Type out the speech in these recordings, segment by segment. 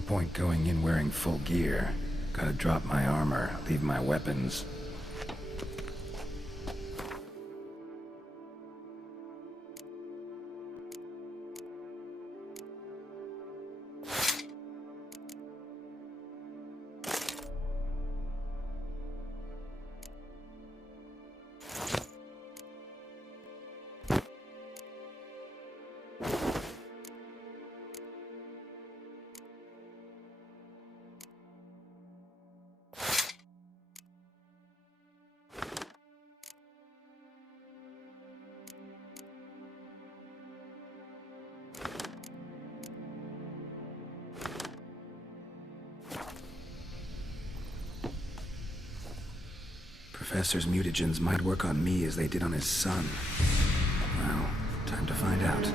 No point going in wearing full gear. Gotta drop my armor, leave my weapons. Professor's mutagens might work on me as they did on his son. Well, time to find out.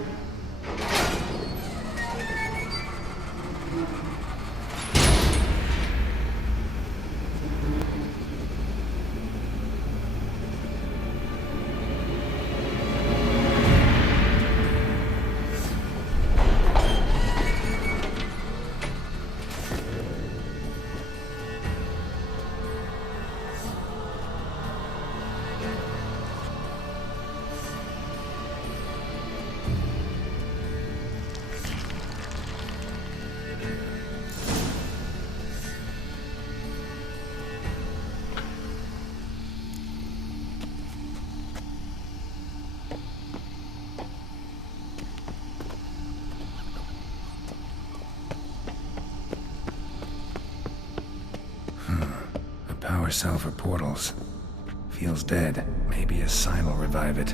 Power cell for portals. Feels dead. Maybe a sign will revive it.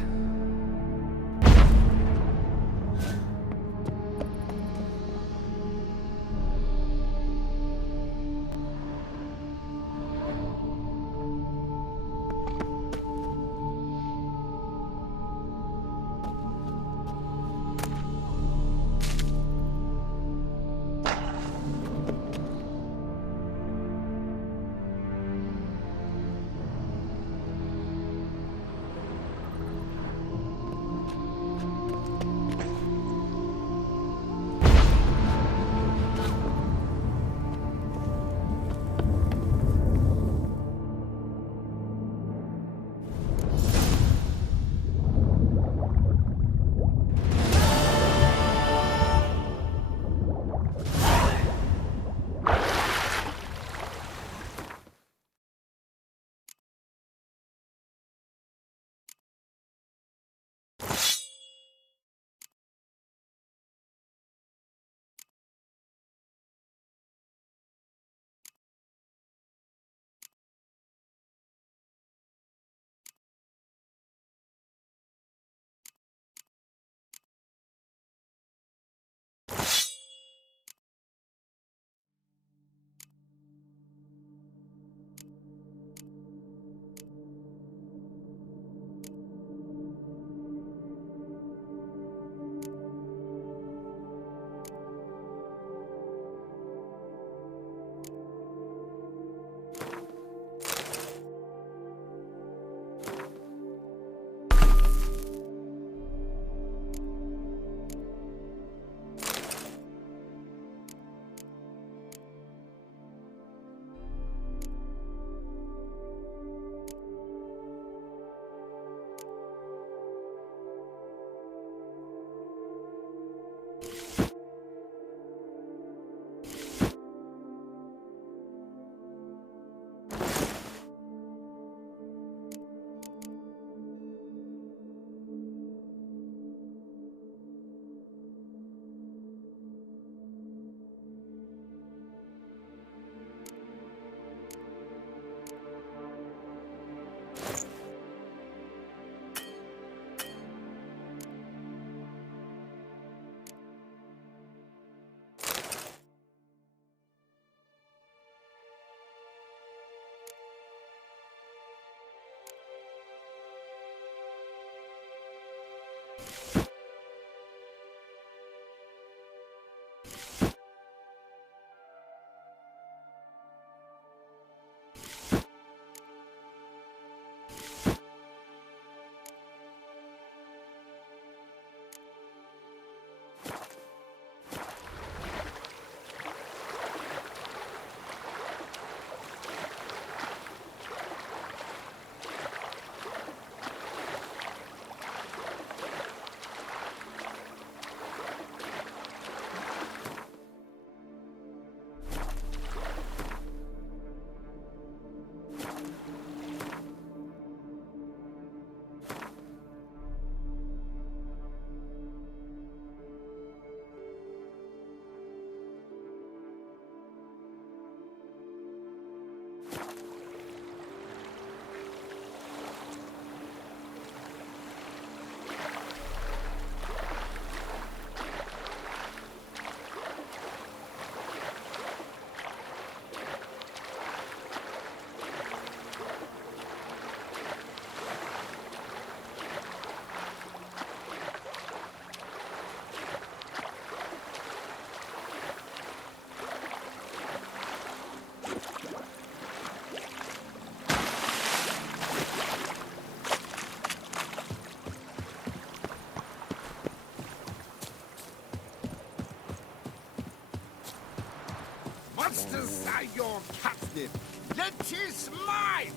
monsters are your captive. It is mine!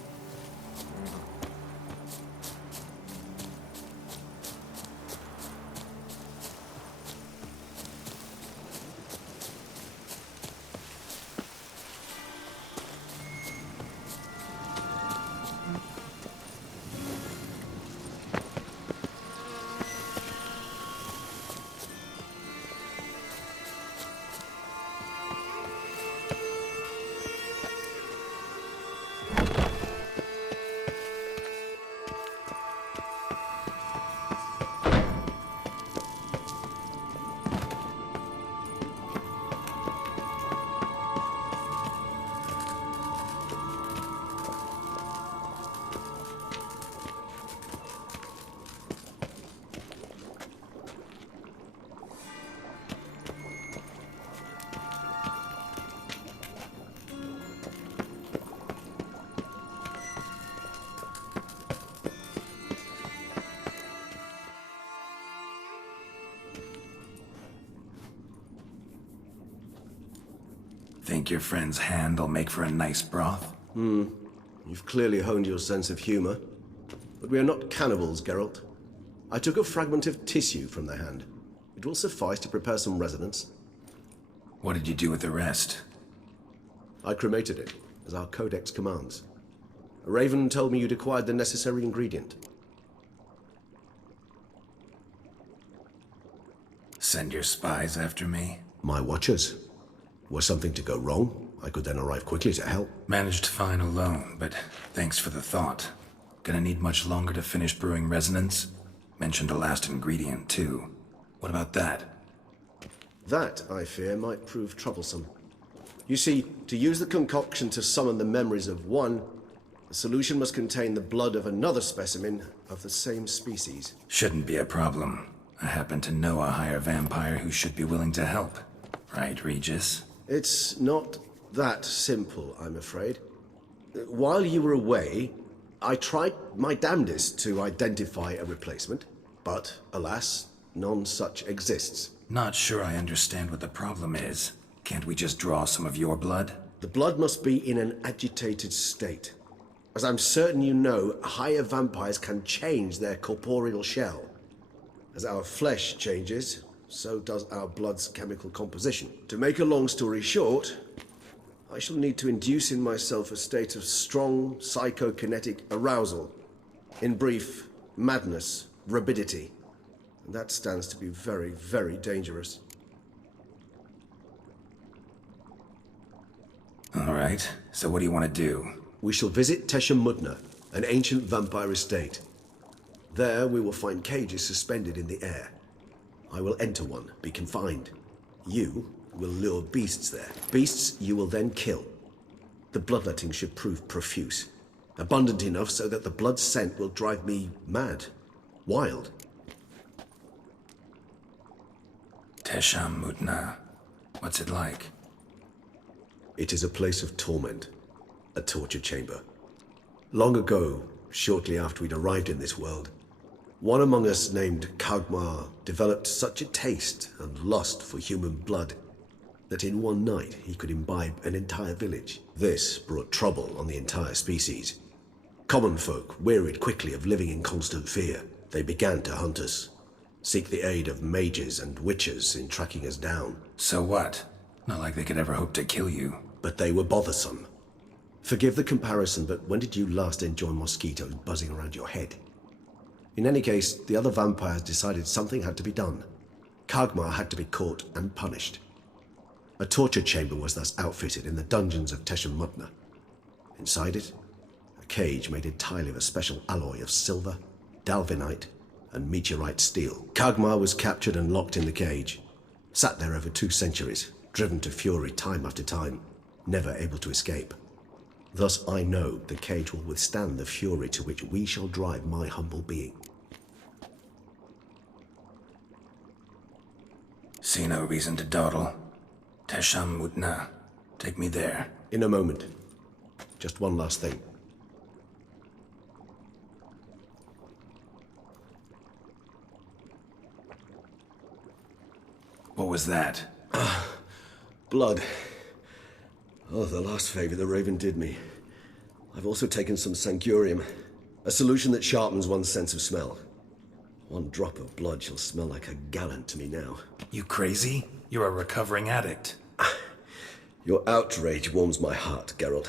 Think your friend's hand will make for a nice broth? You've clearly honed your sense of humor. But we are not cannibals, Geralt. I took a fragment of tissue from the hand. It will suffice to prepare some resonance. What did you do with the rest? I cremated it, as our codex commands. A raven told me you'd acquired the necessary ingredient. Send your spies after me? My watchers. Were something to go wrong, I could then arrive quickly to help. Managed fine alone, but thanks for the thought. Gonna need much longer to finish brewing resonance? Mentioned a last ingredient, too. What about that? That, I fear, might prove troublesome. You see, to use the concoction to summon the memories of one, the solution must contain the blood of another specimen of the same species. Shouldn't be a problem. I happen to know a higher vampire who should be willing to help. Right, Regis? It's not that simple, I'm afraid. While you were away, I tried my damnedest to identify a replacement, but alas, none such exists. Not sure I understand what the problem is. Can't we just draw some of your blood? The blood must be in an agitated state. As I'm certain you know, higher vampires can change their corporeal shell. As our flesh changes, so does our blood's chemical composition. To make a long story short, I shall need to induce in myself a state of strong psychokinetic arousal. In brief, madness, rabidity. And that stands to be very, very dangerous. All right, so what do you want to do? We shall visit Mudna, an ancient vampire estate. There we will find cages suspended in the air. I will enter one, be confined. You will lure beasts there. Beasts you will then kill. The bloodletting should prove profuse. Abundant enough so that the blood scent will drive me mad. Wild. Mudna. What's it like? It is a place of torment. A torture chamber. Long ago, shortly after we'd arrived in this world, one among us named Kagmar developed such a taste and lust for human blood that in one night he could imbibe an entire village. This brought trouble on the entire species. Common folk wearied quickly of living in constant fear. They began to hunt us, seek the aid of mages and witches in tracking us down. So what? Not like they could ever hope to kill you. But they were bothersome. Forgive the comparison, but when did you last enjoy mosquitoes buzzing around your head? In any case, the other vampires decided something had to be done. Kagmar had to be caught and punished. A torture chamber was thus outfitted in the dungeons of Mudna. Inside it, a cage made entirely of a special alloy of silver, dalvinite, and meteorite steel. Kagmar was captured and locked in the cage, sat there over 2 centuries, driven to fury time after time, never able to escape. Thus I know the cage will withstand the fury to which we shall drive my humble being. See no reason to dawdle. Mudna. Take me there. In a moment. Just one last thing. What was that? Blood. Oh, the last favor the Raven did me. I've also taken some Sancurium, a solution that sharpens one's sense of smell. One drop of blood shall smell like a gallon to me now. You crazy? You're a recovering addict. Your outrage warms my heart, Geralt.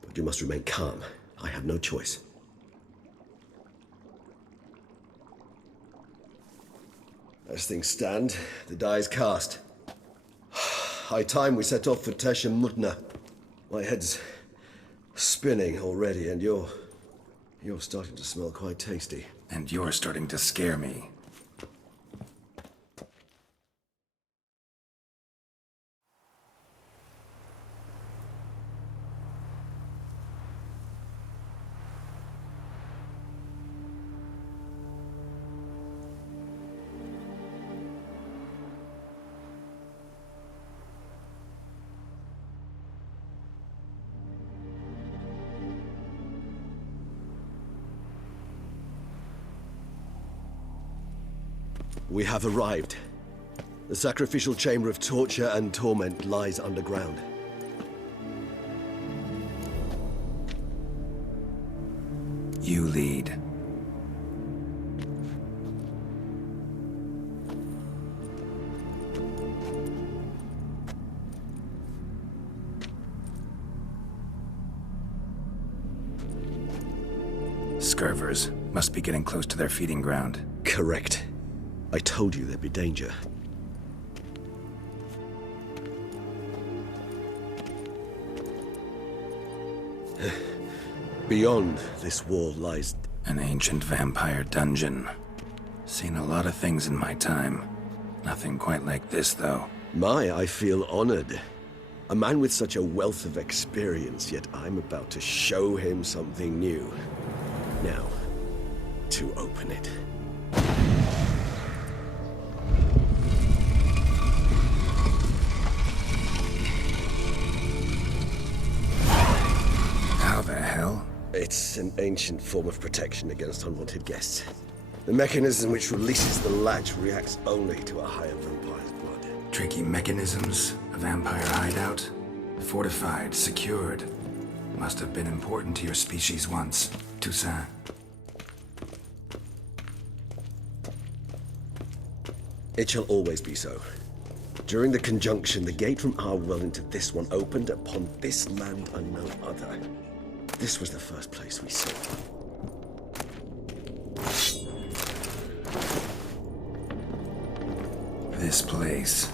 But you must remain calm. I have no choice. As things stand, the die is cast. High time we set off for Tesha Mutna. My head's spinning already, and you're starting to smell quite tasty. And you're starting to scare me. We have arrived. The sacrificial chamber of torture and torment lies underground. You lead. Scurvers must be getting close to their feeding ground. Correct. I told you there'd be danger. Beyond this wall lies... An ancient vampire dungeon. Seen a lot of things in my time. Nothing quite like this, though. I feel honored. A man with such a wealth of experience, yet I'm about to show him something new. Now, to open it. How the hell? It's an ancient form of protection against unwanted guests. The mechanism which releases the latch reacts only to a higher vampire's blood. Tricky mechanisms, a vampire hideout. Fortified, secured. Must have been important to your species once, Toussaint. It shall always be so. During the conjunction, the gate from our world into this one opened upon this land and no other. This was the first place we saw. This place.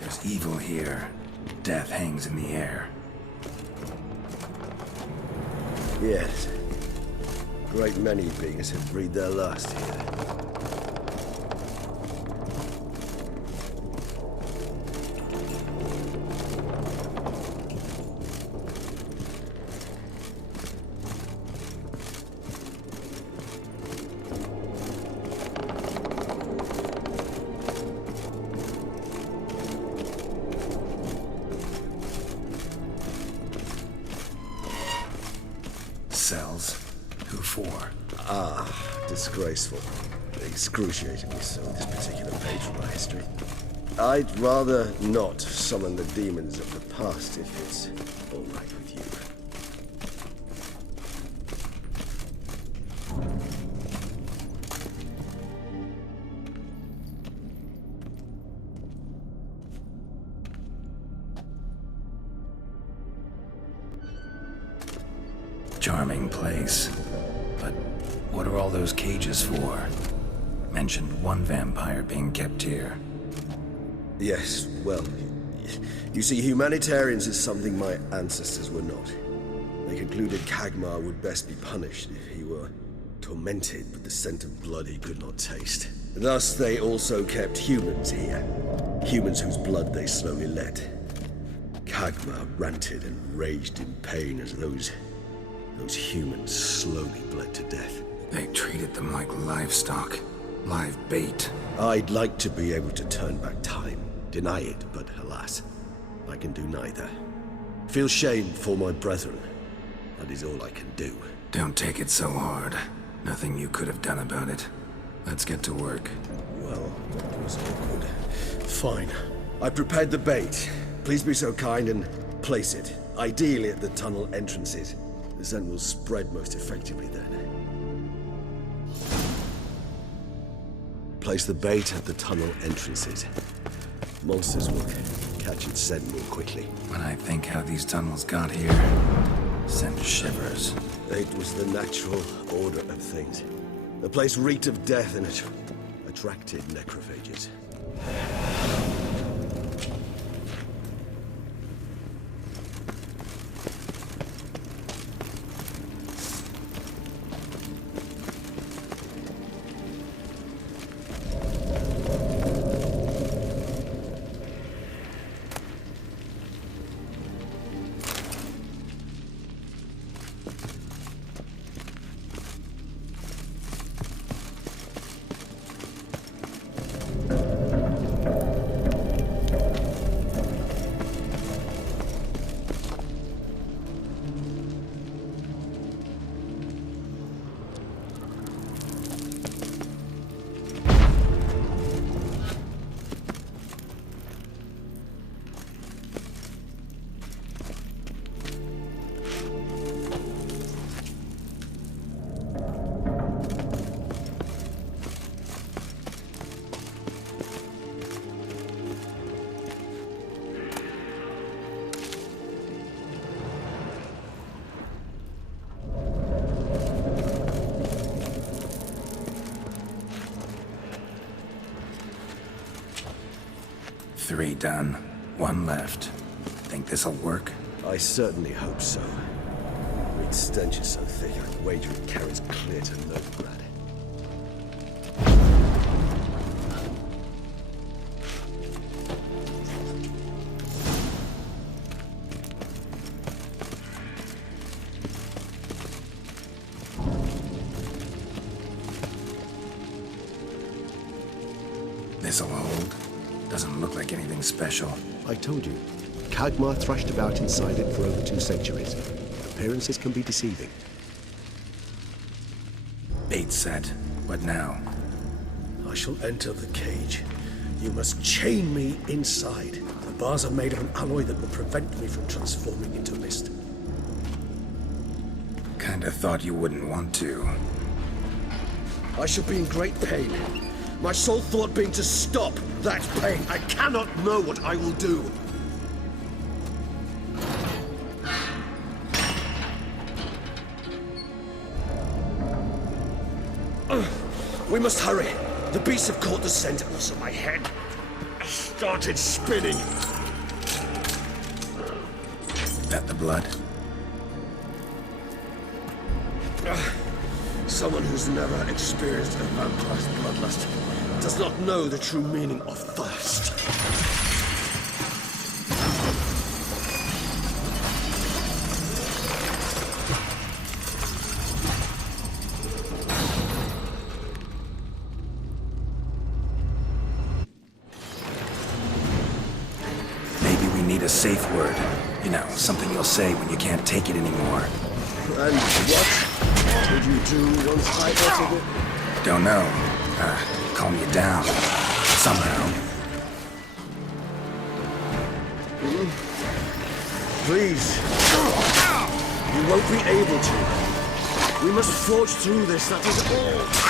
There's evil here. Death hangs in the air. Yes. Great many beings have breathed their last here. Cells. Who for? Disgraceful. Excruciatingly so, this particular page of my history. I'd rather not summon the demons of the past if it's all right with you. Charming place, but What are all those cages for? Mentioned one vampire being kept here. Yes, well, you see, humanitarians is something my ancestors were not. They concluded Kagmar would best be punished if he were tormented with the scent of blood he could not taste. Thus, they also kept humans here. Humans whose blood they slowly let. Kagmar ranted and raged in pain as those humans slowly bled to death. They treated them like livestock. Live bait. I'd like to be able to turn back time. Deny it, but alas, I can do neither. Feel shame for my brethren. That is all I can do. Don't take it so hard. Nothing you could have done about it. Let's get to work. Well, that was awkward. Fine. I prepared the bait. Please be so kind and place it, ideally at the tunnel entrances. The scent will spread most effectively then. Place the bait at the tunnel entrances. Monsters will catch its scent more quickly. When I think how these tunnels got here, send shivers. It was the natural order of things. The place reeked of death and it attracted necrophages. Three done. One left. Think this'll work? I certainly hope so. Its stench is so thick, I'd wager it carries clear to Novigrad. This'll hold. Doesn't look like anything special. I told you, Kagmar thrashed about inside it for over 2 centuries. Appearances can be deceiving. Bait set. What now? I shall enter the cage. You must chain me inside. The bars are made of an alloy that will prevent me from transforming into mist. Kinda thought you wouldn't want to. I shall be in great pain. My sole thought being to stop that pain. I cannot know what I will do. We must hurry. The beasts have caught the scent, and also my head started spinning. That the blood? Someone who's never experienced a vampire's bloodlust does not know the true meaning of thirst. Maybe we need a safe word. You know, something you'll say when you can't take it anymore. And what would you do once I uttered it? Don't know. Calm you down. Somehow. Please. You won't be able to. We must forge through this, that is all.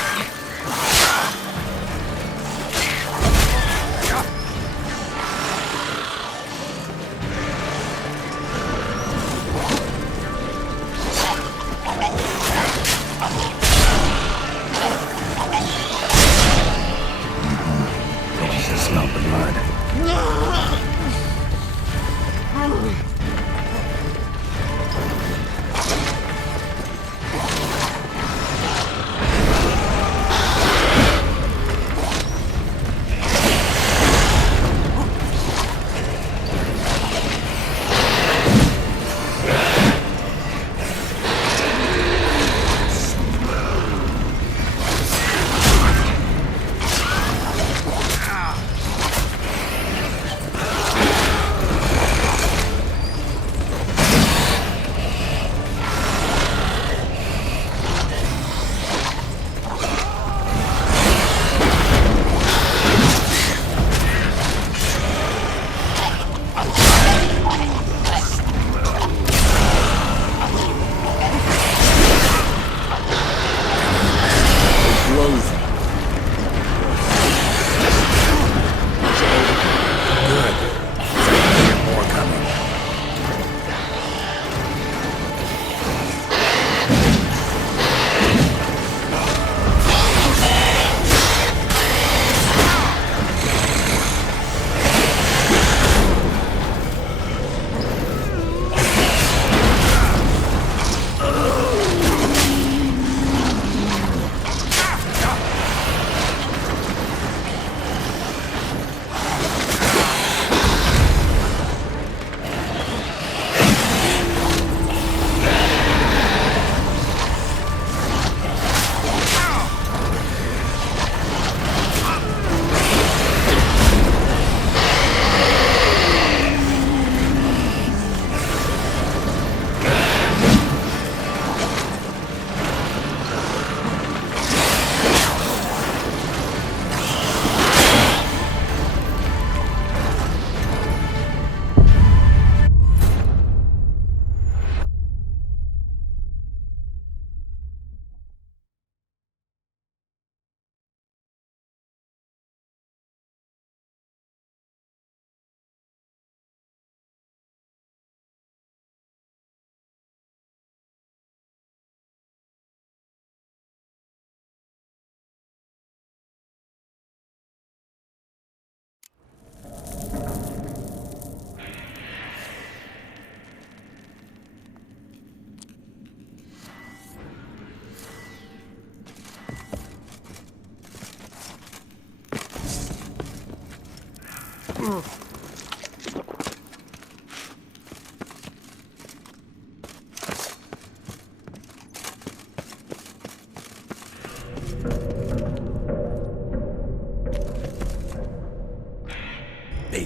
Bait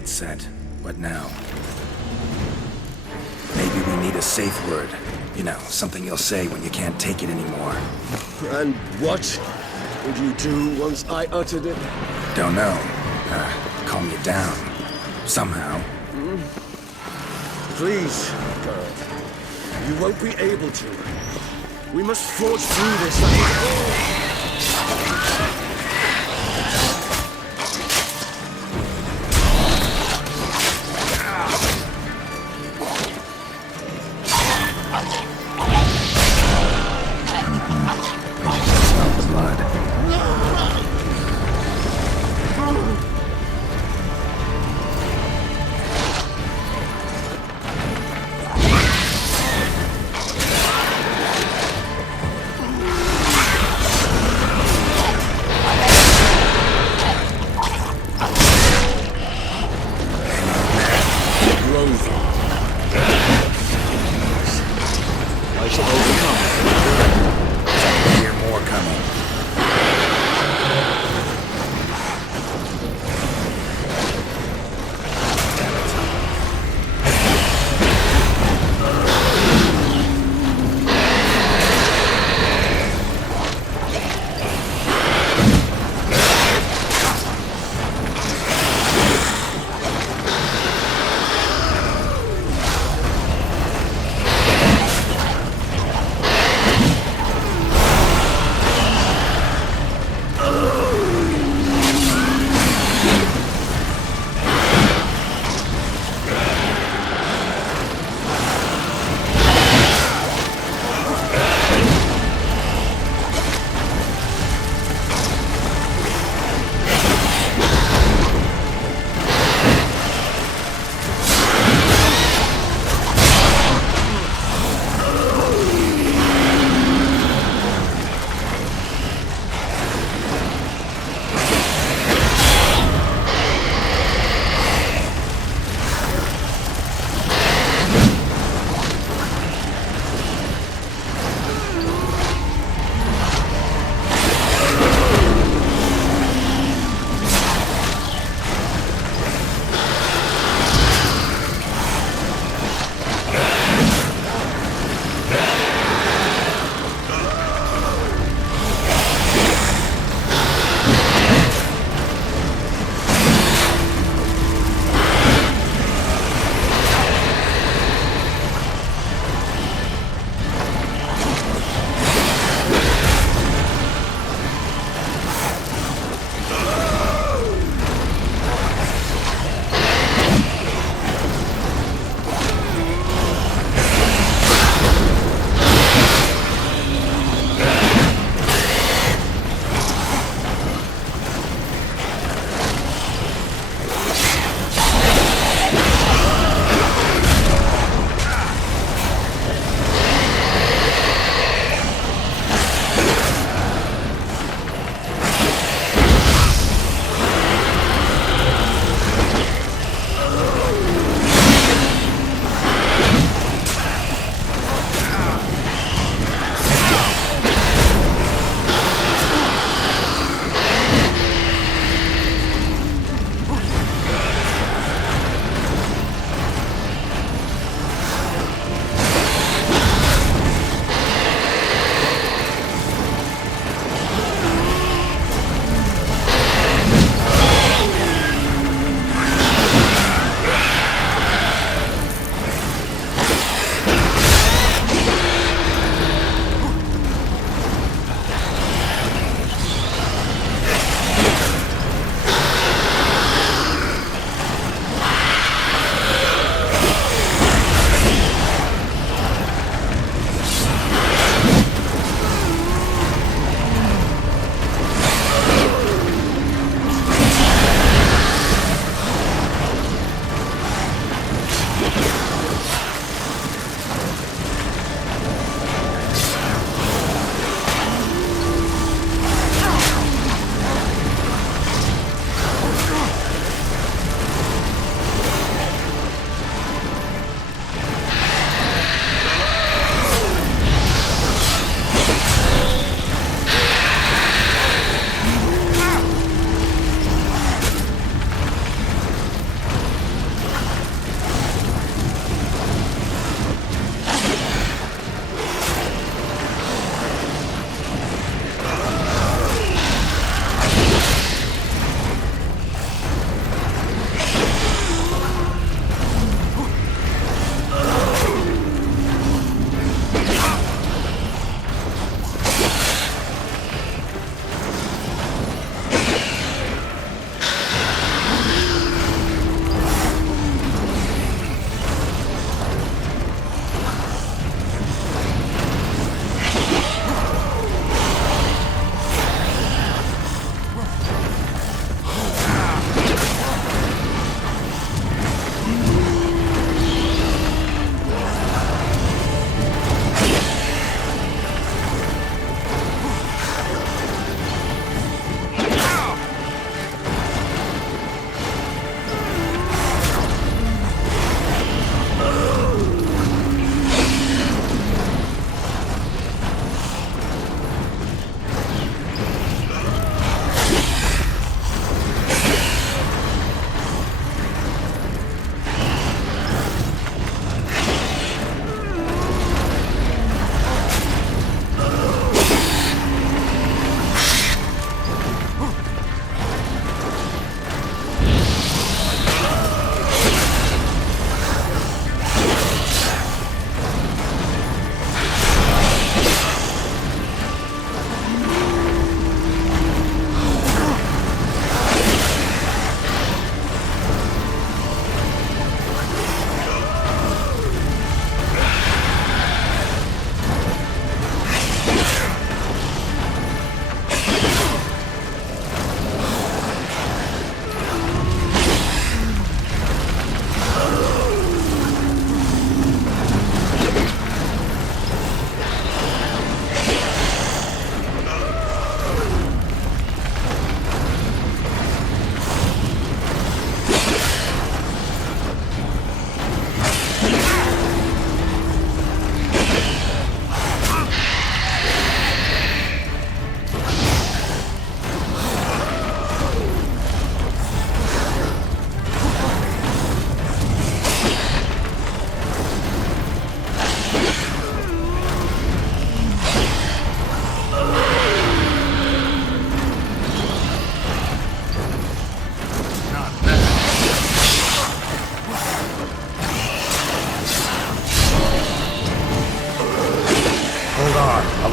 set. What now? Maybe we need a safe word. You know, something you'll say when you can't take it anymore. And what would you do once I uttered it? Don't know. Calm you down. Somehow. Please, girl. You won't be able to. We must forge through this. That is all.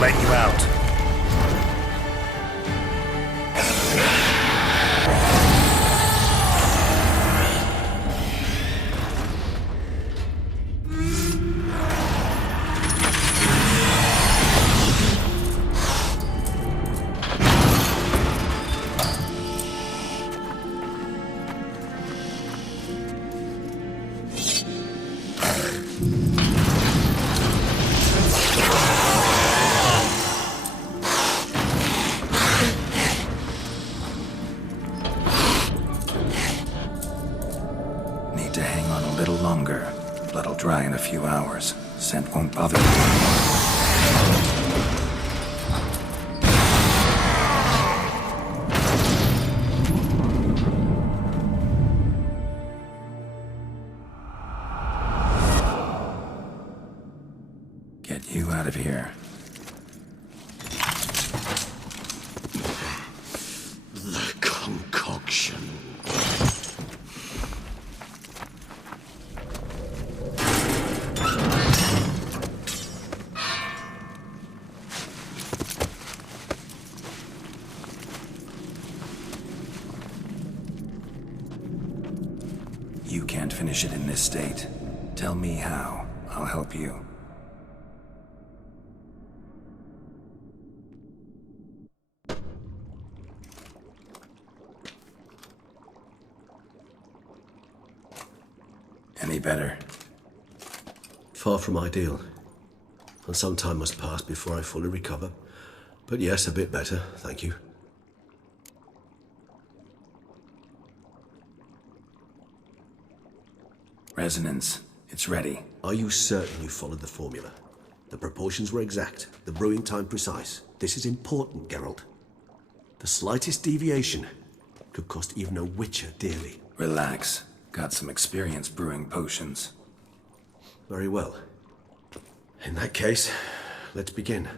I'll let you out. Need to hang on a little longer. Blood'll dry in a few hours. Scent won't bother you. Get you out of here. The concoction. You can't finish it in this state. Tell me how. I'll help you. Any better? Far from ideal. And some time must pass before I fully recover. But yes, a bit better, thank you. Resonance. It's ready. Are you certain you followed the formula? The proportions were exact, the brewing time precise. This is important, Geralt. The slightest deviation could cost even a witcher dearly. Relax. Got some experience brewing potions. Very well. In that case, let's begin.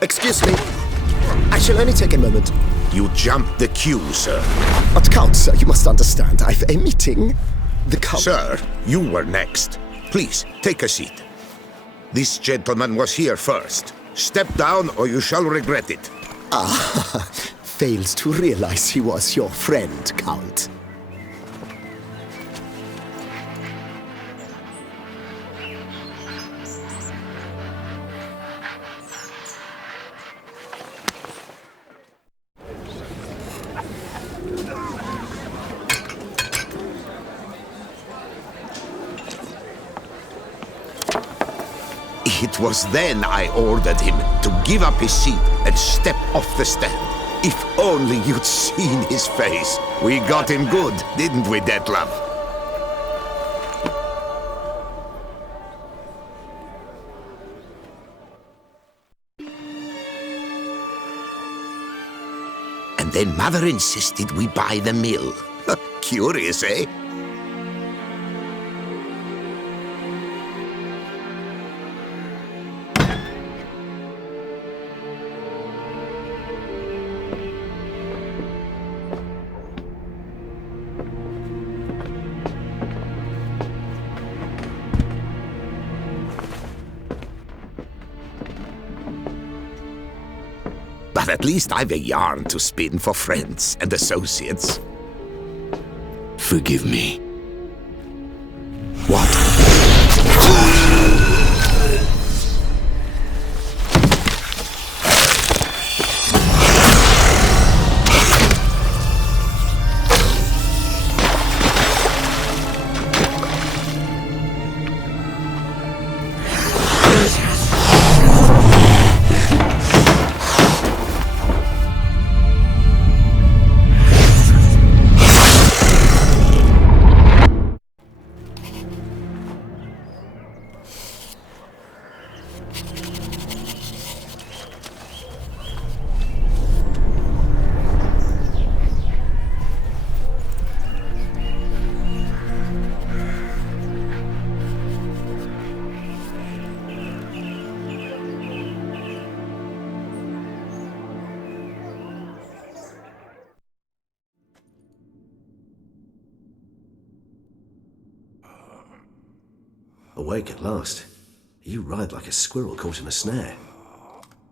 Excuse me. I shall only take a moment. You jumped the queue, sir. But Count, sir, you must understand. I've a meeting. The Count... Sir, you were next. Please, take a seat. This gentleman was here first. Step down or you shall regret it. Ah, fails to realize he was your friend, Count. It was then I ordered him to give up his seat and step off the stand. If only you'd seen his face. We got him good, didn't we, Detlef? And then Mother insisted we buy the mill. Curious, eh? But at least I've a yarn to spin for friends and associates. Forgive me. What? awake at last. You writhed like a squirrel caught in a snare.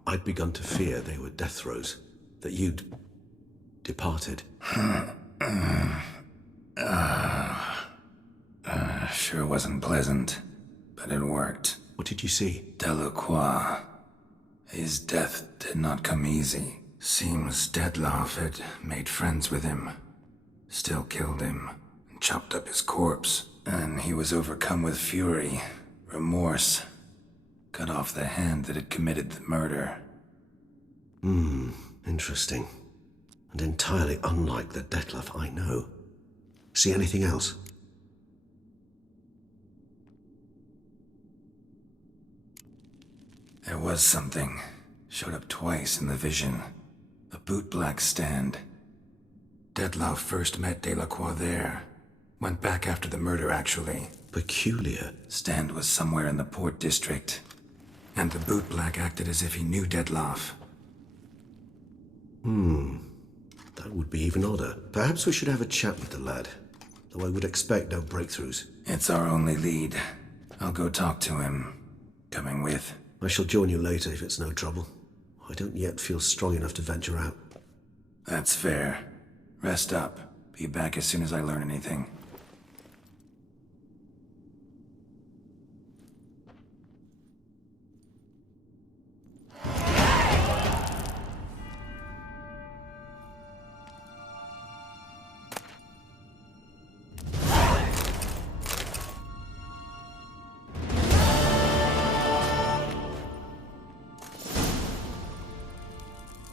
I'd begun to fear they were death throes, that you'd departed. Sure wasn't pleasant, but it worked. What did you see? Delacroix. His death did not come easy. Seems Dettlaff had made friends with him. Still killed him, and chopped up his corpse. And he was overcome with fury, remorse. Cut off the hand that had committed the murder. Interesting. And entirely unlike the Dettlaff I know. See anything else? There was something. Showed up twice in the vision. A bootblack stand. Dettlaff first met Delacroix there. Went back after the murder, actually. Peculiar. Stand was somewhere in the Port District. And the bootblack acted as if he knew Dettlaff. That would be even odder. Perhaps we should have a chat with the lad. Though I would expect no breakthroughs. It's our only lead. I'll go talk to him. Coming with? I shall join you later if it's no trouble. I don't yet feel strong enough to venture out. That's fair. Rest up. Be back as soon as I learn anything.